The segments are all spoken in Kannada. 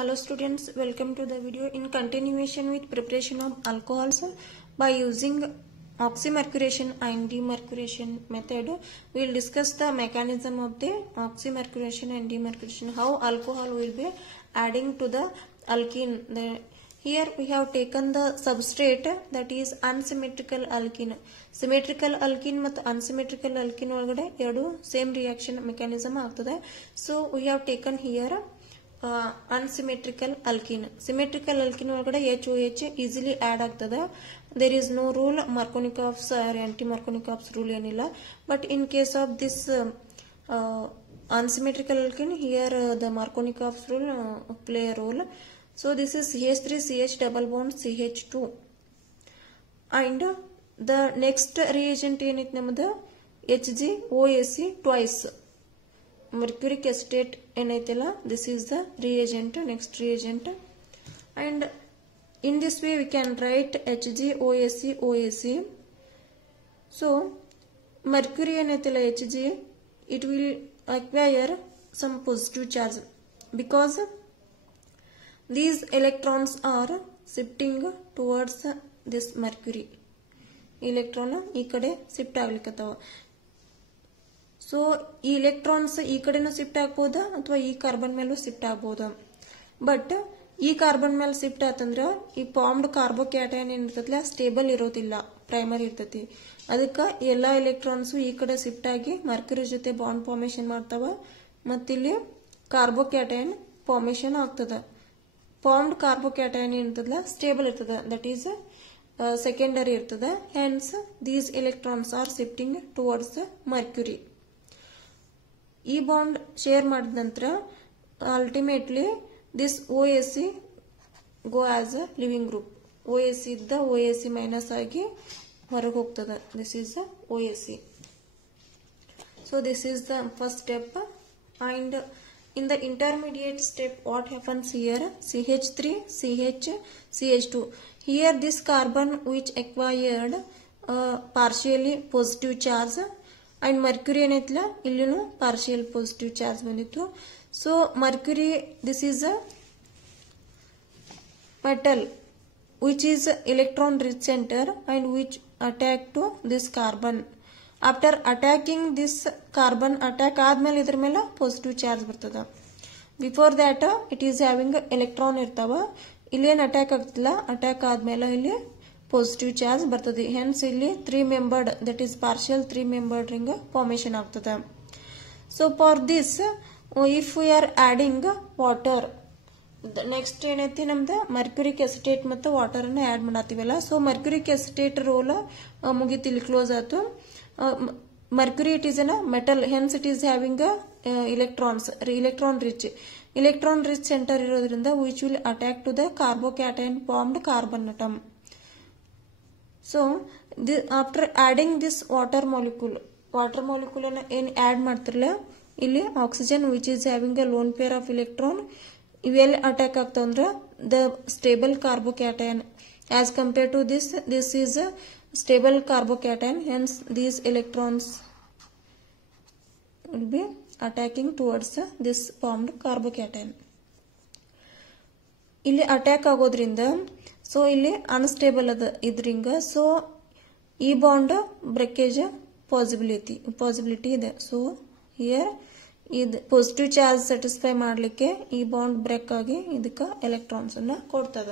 Hello students, welcome to the video. In continuation with preparation of alcohols by using oxymercuration and demercuration method, we will discuss the mechanism of the oxymercuration and demercuration, how alcohol will be adding to the alkene. Here we have taken the substrate, that is unsymmetrical alkene. Symmetrical alkene ಮತ್ತು unsymmetrical alkene ಒಳಗಡೆ ಎರಡು same reaction mechanism ಆಗ್ತದೆ. So we have taken here unsymmetrical alkene. Symmetrical alkene ಒಳಗಡೆ HOH easily add ಆಗ್ತದೆ. There is no rule, Markovnikov's or anti-Markovnikov's rule ಏನಿಲ್ಲ. But in case of this unsymmetrical alkene, here the Markovnikov's rule play a role. So this is CH3 CH double bond CH2, and the next reagent ಏನೈತೆ ನಮ್ಮದು HgOAc twice mercuric acetate ಏನೈತಲ್ಲ, this is the reagent, next reagent, and in this way we can write HgOAc OAc. So mercury ಏನೈತಲ್ಲ Hg, it will acquire some positive charge because these electrons are shifting towards this mercury. Electron ಈ ಕಡೆ ಶಿಫ್ಟ್ ಆಗ್ಲಿಕ್ಕತ್ತವ. ಸೊ ಈ ಎಲೆಕ್ಟ್ರಾನ್ಸ್ ಈ ಕಡೆನೂ ಶಿಫ್ಟ್ ಆಗ್ಬೋದಾ ಅಥವಾ ಈ ಕಾರ್ಬನ್ ಮೇಲೂ ಶಿಫ್ಟ್ ಆಗ್ಬೋದಾ. ಬಟ್ ಈ ಕಾರ್ಬನ್ ಮೇಲೆ ಶಿಫ್ಟ್ ಆತಂದ್ರ ಈ ಫಾರ್ಮ್ಡ್ ಕಾರ್ಬೋಕ್ಯಾಟೈನ್ ಏನಿರ್ತೈತಿಲ್ಲ ಸ್ಟೇಬಲ್ ಇರೋದಿಲ್ಲ, ಪ್ರೈಮರಿ ಇರ್ತೈತಿ. ಅದಕ್ಕೆ ಎಲ್ಲಾ ಎಲೆಕ್ಟ್ರಾನ್ಸ್ ಈ ಕಡೆ ಶಿಫ್ಟ್ ಆಗಿ ಮರ್ಕ್ಯುರಿ ಜೊತೆ ಬಾಂಡ್ ಫಾರ್ಮೇಶನ್ ಮಾಡ್ತಾವ ಮತ್ತಿಲ್ಲಿ ಕಾರ್ಬೋಕ್ಯಾಟೈನ್ ಫಾರ್ಮೇಶನ್ ಆಗ್ತದ. ಫಾರ್ಮ್ಡ್ ಕಾರ್ಬೋಕ್ಯಾಟೈನ್ ಏನಿರ್ತದಲ್ಲ ಸ್ಟೇಬಲ್ ಇರ್ತದ, ದಟ್ ಈಸ್ ಸೆಕೆಂಡರಿ ಇರ್ತದ. Hence these electrons R shifting towards the Mercury. ಈ ಬಾಂಡ್ ಶೇರ್ ಮಾಡಿದ ನಂತರ ultimately this OAc go as a living group. OAc ಇದ್ದ OAc ಮೈನಸ್ ಆಗಿ ಹೊರಗೆ ಹೋಗ್ತದ. This is the OAc. So this is the first step. And in the intermediate step, what happens here? CH3 CH CH2. Here this carbon which acquired partially positive charge and mercury ಏನೈತಲ್ಲ ಇಲ್ಲಿನೂ partial positive charge ಬಂದಿತ್ತು. So mercury, this is a metal which is electron rich center and which attack to this carbon. After attacking this carbon, attack ಆದ್ಮೇಲೆ ಇದ್ರ ಮೇಲೆ ಪಾಸಿಟಿವ್ ಚಾರ್ಜ್ ಬರ್ತದ. Before that it is having electron ಇರ್ತಾವ. ಇಲ್ಲೇನು ಅಟ್ಯಾಕ್ ಆಗ್ತಿಲ್ಲ, ಅಟ್ಯಾಕ್ ಆದ್ಮೇಲೆ ಇಲ್ಲಿ ಪಾಸಿಟಿವ್ ಚಾರ್ಜ್ ಬರ್ತದೆ. ಹೆನ್ಸ್ ಇಲ್ಲಿ 3 membered, that is partial 3 membered ring formation ಆಗ್ತದ. So for this if we are adding water, next ಏನೈತಿ ನಮ್ದು ಮರ್ಕ್ಯುರಿಕ್ ಎಸಿಟೇಟ್ ಮತ್ತು ವಾಟರ್ ಅನ್ನ ಆಡ್ ಮಾಡತ್ತೀವಲ್ಲ. ಸೊ ಮರ್ಕ್ಯುರಿಕ್ ಎಸಿಟೇಟ್ ರೋಲ್ ಮುಗಿತು, ಇಲ್ಲಿ ಕ್ಲೋಸ್ ಆಯ್ತು. Mercury, it is a metal, hence it is having electrons, electron rich center irodrinda which will attack to the carbocation formed carbon atom. So after adding this water molecule ಅನ್ನ ಏನು ಆಡ್ ಮಾಡ್ತಿರಲ್ಲ, ಇಲ್ಲಿ oxygen which is having a lone pair of electron ಇವೆಲ್ಲ ಅಟ್ಯಾಕ್ ಆಗ್ತಾವ ಅಂದ್ರ the stable carbocation as compared to this is a stable carbocation, hence these electrons will be attacking towards this formed carbocation. ಇಲ್ಲಿ ಅಟ್ಯಾಕ್ ಆಗೋದ್ರಿಂದ ಸೊ ಇಲ್ಲಿ ಅನ್ಸ್ಟೇಬಲ್ ಅದ ಇದ್ರಿಂದ, ಸೊ ಈ ಬಾಂಡ್ ಬ್ರೇಕೇಜ್ ಪಾಸಿಬಿಲಿಟಿ ಇದೆ. ಸೊ ಹಿಯರ್ ಇದು ಪಾಸಿಟಿವ್ ಚಾರ್ಜ್ ಸ್ಯಾಟಿಸ್ಫೈ ಮಾಡ್ಲಿಕ್ಕೆ ಈ ಬಾಂಡ್ ಬ್ರೇಕ್ ಆಗಿ ಇದಕ್ಕೆ ಎಲೆಕ್ಟ್ರಾನ್ಸ್ ಅನ್ನ ಕೊಡ್ತದ.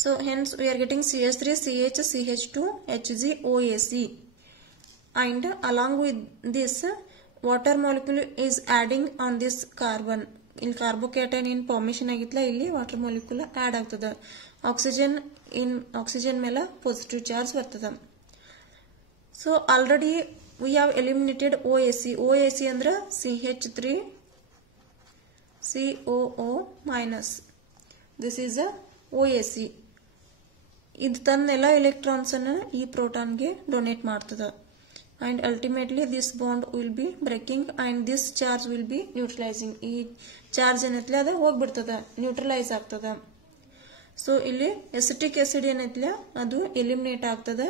So hence we are getting CH3 CH CH2 HgOAc, and along with this water molecule is adding on this carbon. ಇಲ್ಲಿ ಕಾರ್ಬೋಕ್ಯಾಟೈನ್ ಇನ್ ಫಾರ್ಮೇಶನ್ ಆಗಿತ್ತಲ್ಲ, ಇಲ್ಲಿ ವಾಟರ್ ಮಾಲಿಕ್ಯೂಲ್ ಆಡ್ ಆಗ್ತದ. ಆಕ್ಸಿಜನ್ ಮೇಲೆ ಪಾಸಿಟಿವ್ ಚಾರ್ಜ್ ಬರ್ತದ. So already we have eliminated OAc ಅಂದ್ರೆ CH3 COO minus. This is a OAc. ಇದು ತನ್ನೆಲ್ಲ ಎಲೆಕ್ಟ್ರಾನ್ಸ್ ಅನ್ನ ಈ ಪ್ರೋಟಾನ್ಗೆ ಡೊನೇಟ್ ಮಾಡ್ತದ. And ultimately this bond will be breaking and this charge will be neutralising. ಈ ಚಾರ್ಜ್ ಏನೈತಿಲ್ಲ ಅದು ಹೋಗ್ಬಿಡ್ತದ, ನ್ಯೂಟ್ರಲೈಸ್ ಆಗ್ತದ. ಸೊ ಇಲ್ಲಿ ಎಸಿಟಿಕ್ ಆಸಿಡ್ ಏನೈತಿಲ್ಲ ಅದು ಎಲಿಮಿನೇಟ್ ಆಗ್ತದ.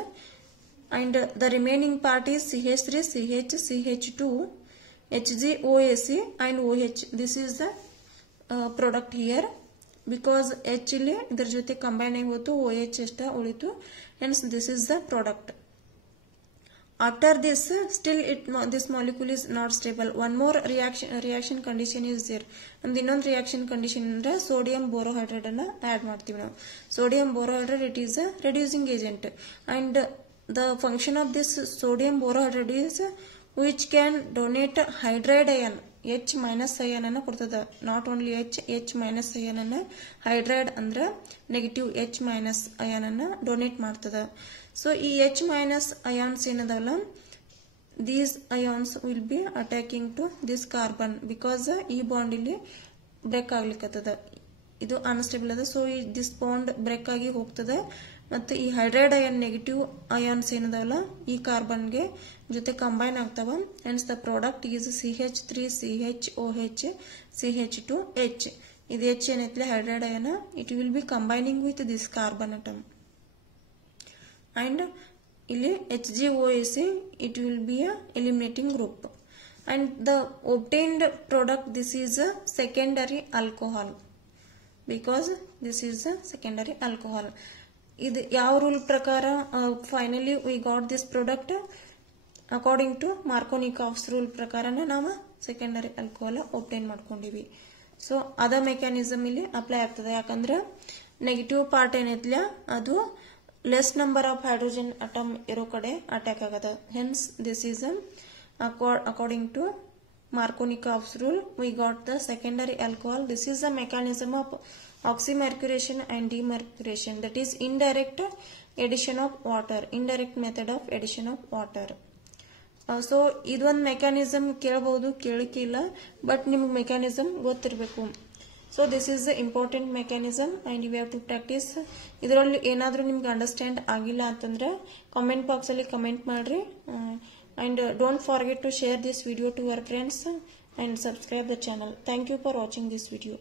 And the remaining part is CH3 CH CH2 HgOAc and OH. This is the product here. Because H ಇಲ್ಲಿ ಇದರ ಜೊತೆ ಕಂಬೈನ್ ಆಗಿ ಹೋಯ್ತು, OH ಅಷ್ಟ ಉಳಿತು. Hence this is the product. After this, still this molecule is not stable. One more reaction condition is there. And ಇನ್ನೊಂದು reaction condition ಅಂದ್ರೆ sodium borohydride ಅನ್ನ add ಮಾಡ್ತೀವಿ ನಾವು. Sodium borohydride, it is a reducing agent. And the function of this sodium borohydride is which can donate hydride ion. H minus ion ಅನ್ನ ಕೊಡ್ತದ. Not only H minus ion ಅನ್ನ hydride ಅಂದ್ರೆ negative H minus ion ಅನ್ನ donate ಮಾಡ್ತದ. So ಈ H minus ions ಏನದವಲ್ಲ, these ions will be attacking to this carbon because ಈ ಬಾಂಡ್ ಇಲ್ಲಿ ಬ್ರೇಕ್ ಆಗ್ಲಿಕ್ಕತ್ತದ. ಇದು ಅನ್ಸ್ಟೇಬಲ್ ಅದ. ಸೊ ದಿಸ್ ಬಾಂಡ್ ಬ್ರೇಕ್ ಆಗಿ ಹೋಗ್ತದೆ ಮತ್ತು ಈ ಹೈಡ್ರೈಡ್ ಅಯನ್ ನೆಗೆಟಿವ್ ಅಯಾನ್ಸ್ ಏನದವಲ್ಲ ಈ ಕಾರ್ಬನ್ಗೆ ಜೊತೆ ಕಂಬೈನ್ ಆಗ್ತಾವ. Hence the product is CH3CHOH CH2H. ಇದು H ಏನೈತ್ಲೆ hydride ion, it will be combining with this carbon atom. And ಇಲ್ಲಿ HgOAc, it will be a eliminating group. And the obtained product, this is a secondary alcohol, because this is a secondary alcohol. ಇದು ಯಾವ ರೂಲ್ ಪ್ರಕಾರ finally we got this product? According to Markovnikov's rule ಪ್ರಕಾರನ ನಾವು ಸೆಕೆಂಡರಿ ಆಲ್ಕೋಹಾಲ್ ಒಬ್ಟೈನ್ ಮಾಡ್ಕೊಂಡಿವಿ. ಸೊ ಅದ ಮೆಕ್ಯಾನಿಸಮ್ ಇಲ್ಲಿ ಅಪ್ಲೈ ಆಗ್ತದೆ. ಯಾಕಂದ್ರೆ ನೆಗೆಟಿವ್ ಪಾರ್ಟ್ ಏನೈತ್ಲ ಅದು less number of hydrogen atom ಇರೋ ಕಡೆ ಅಟ್ಯಾಕ್ ಆಗದ. Hence this is according to Markovnikov's rule, we got the secondary alcohol. This is the mechanism of oxymercuration and demercuration, that is indirect addition of water, indirect method of addition of water. So ಇದೊಂದು ಮೆಕ್ಯಾನಿಸಮ್ ಕೇಳಬಹುದು, ಕೇಳಿಕಿಲ್ಲ, ಬಟ್ ನಿಮ್ಗೆ ಮೆಕ್ಯಾನಿಸಮ್ ಗೊತ್ತಿರಬೇಕು. So this is the important mechanism and you have to practise. ಇದರಲ್ಲಿ ಏನಾದರೂ ನಿಮ್ಗೆ ಅಂಡರ್ಸ್ಟ್ಯಾಂಡ್ ಆಗಿಲ್ಲ ಅಂತಂದ್ರೆ ಕಾಮೆಂಟ್ ಬಾಕ್ಸ್ ಅಲ್ಲಿ ಕಮೆಂಟ್ ಮಾಡ್ರಿ. And don't forget to share this video to your friends and subscribe the channel. Thank you for watching this video.